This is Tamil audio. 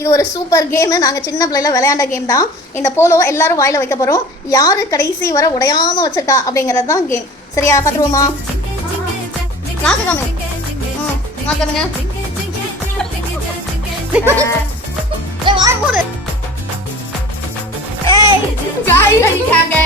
இது ஒரு சூப்பர் கேமு. நாங்கள் சின்ன பிள்ளைல விளையாண்ட கேம் தான். இந்த போலோ எல்லாரும் வாயில் வைக்க போகிறோம். யார் கடைசி வர உடையாமல் வச்சிருக்கா அப்படிங்கிறது தான் கேம். சரியா? பார்த்துருவோமா? நாக்குதாமே நாக்குதுங்க. வாய் போடு. ஏய் காய் வலிக்காங்க.